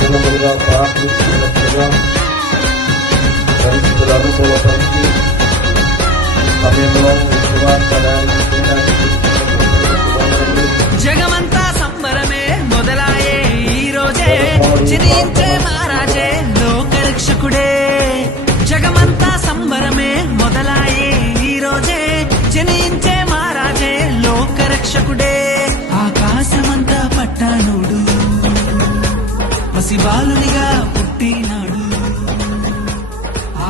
దినములుగా ప్రార్థిస్తున్నట్లుగా పరిస్థితుల అనుకూల పరిస్థితి సమయంలో జగమంతా సంబరమే మొదలాయే ఈ రోజే జనించే మహారాజే లోకరక్షకుడే. జగమంతా సంబరమే మొదలాయే ఈ రోజే జనించే మహారాజే లోకరక్షకుడే. ఆకాశమంతా పట్టానుడు పసిబాలునిగా పుట్టినాడు.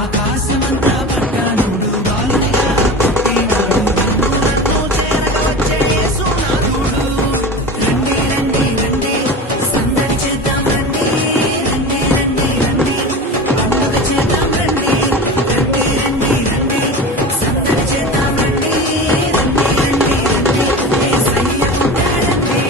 ఆకాశమంతా పట్టానుడు బాలునిగా పుట్టినాడు. నన్ను చేరగా వచ్చే యేసునాథుడు. రండి రండి రండి సందడి చేద్దాం రండి. రండి రండి రండి పండుగ చేద్దాం రండి. రండి రండి రండి సందడి చేద్దాం రండి. రండి రండి రండి యేసయ్య పుట్టాడండి.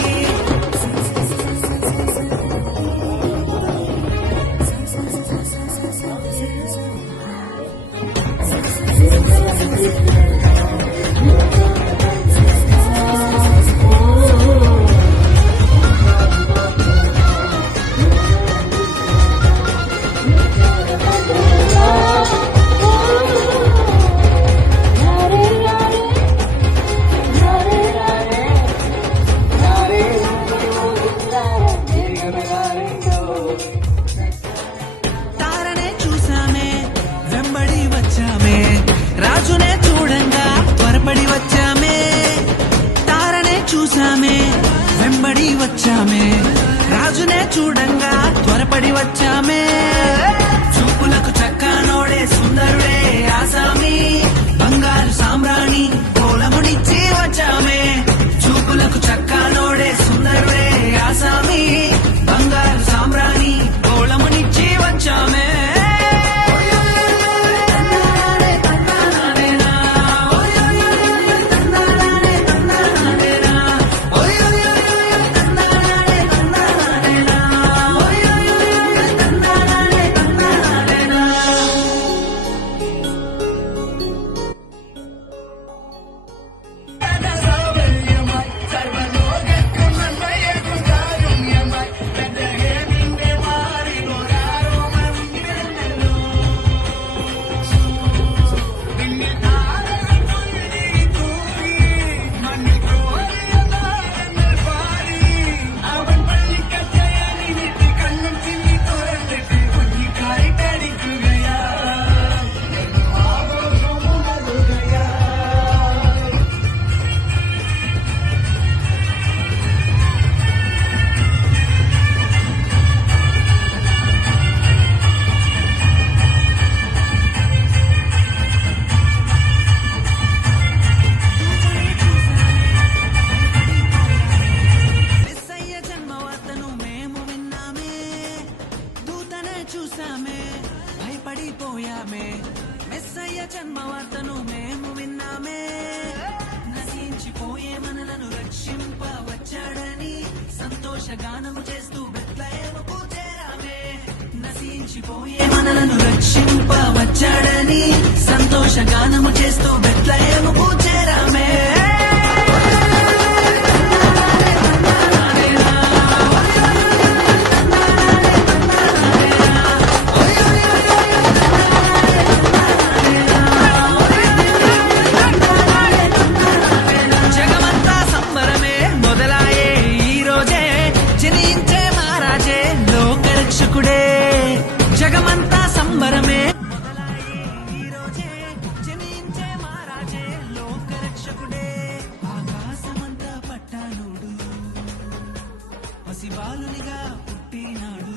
తారనే చూసామే వెంబడి వచ్చామే రాజునే చూడంగా త్వరపడి వచ్చామే. తారనే చూసామే వెంబడి వచ్చామే రాజునే చూడంగా త్వరపడి వచ్చామే. చూపులకు చక్కనోడే సుందరుడే ఆసామి బంగారు సామ్రాణి కోలమునిచ్చి వచ్చామే. చూపులకు చక్కనోడే సుందరుడే ఆసామి బంగారు సామ్రాణి కోలమునిచ్చి వచ్చామే. చూసామే భయపడిపోయామే. మెస్సయ్య జన్మవార్తను మేము విన్నామే. నశించిపోయే మనలను రక్షింప వచ్చాడని సంతోష గానము చేస్తూ బెత్లెహేముకు చేరామే. నశించిపోయే మనలను రక్షింప వచ్చాడని సంతోష గానము చేస్తూ బెత్లెహేముకు చేరామే. జగమంతా సంబరమే మొదలాయే ఈ రోజే జనించే మహారాజే లోకరక్షకుడే. ఆకాశమంతా పట్టానుడు పసిబాలునిగా పుట్టినాడు.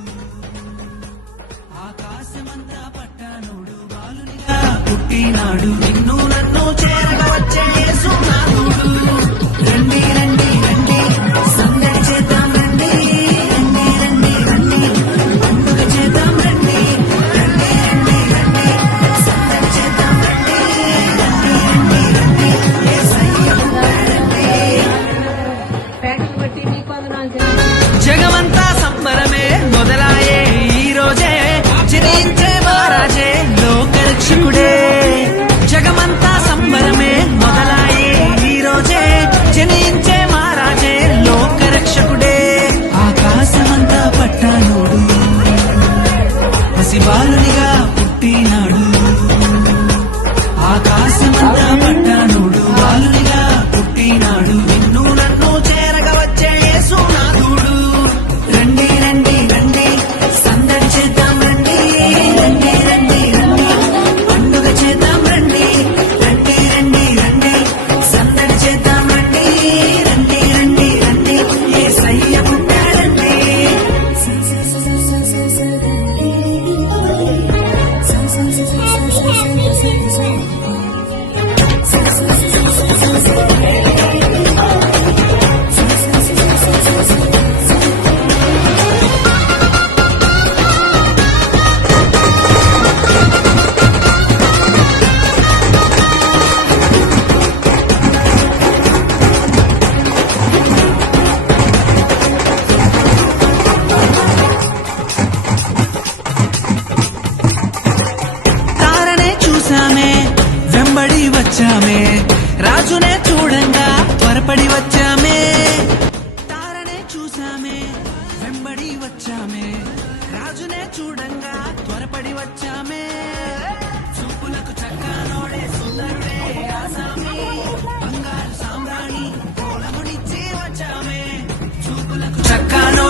ఆకాశమంతా పట్టానుడు బాలునిగా పుట్టినాడు. నిన్ను నన్ను చేరగా వచ్చే యేసునాథుడు. రండి రండి రండి సందడి చేద్దాం రండి. రండి రండి రండి పండుగ చేద్దాం రండి. రండి రండి రండి సందడి చేద్దాం రండి. రండి రండి రండి యేసయ్య పుట్టాడండి. జగమంతా సంబరమే మొదలాయే ఈ రోజే జనించే మహారాజే లోకరక్షకుడే. జగమంతా సంబరమే మొదలాయే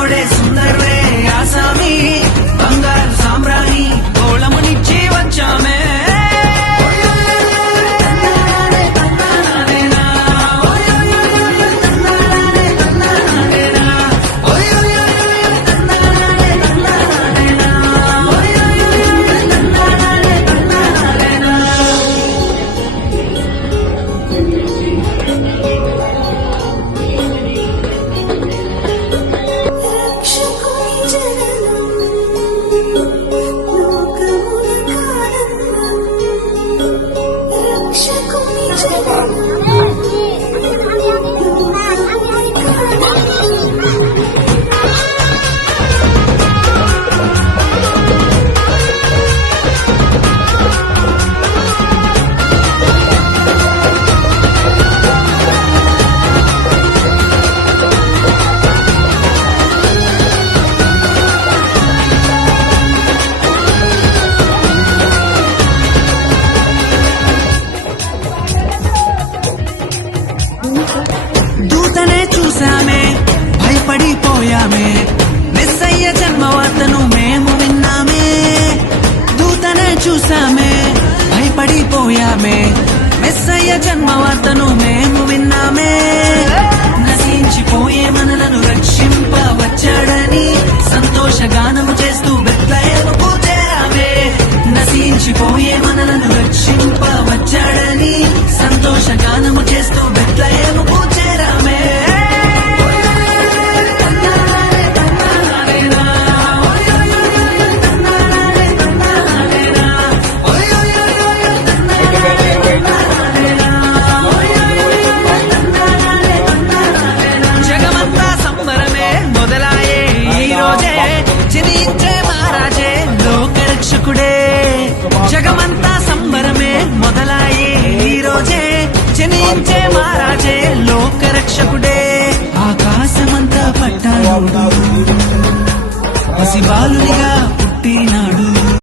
సుందరుడే సుందరుడే ఆసామి బంగారు సామ్రాణి గోళమునిచ్చి వచ్చామే దూతనే చూసామే భయపడిపోయామే మెస్సయ్య జన్మవార్తను మేము విన్నామే దూతనే చూసామే భయపడిపోయామే మెస్సయ్య జన్మవార్తను మేము విన్నామే నశించిపోయే మనలను రక్షింపవచ్చాడని సంతోషగానము చేస్తూ బెత్లెహేముకు చేరామే నశించిపోయే మనలను రక్షింపవచ్చాడని సంతోష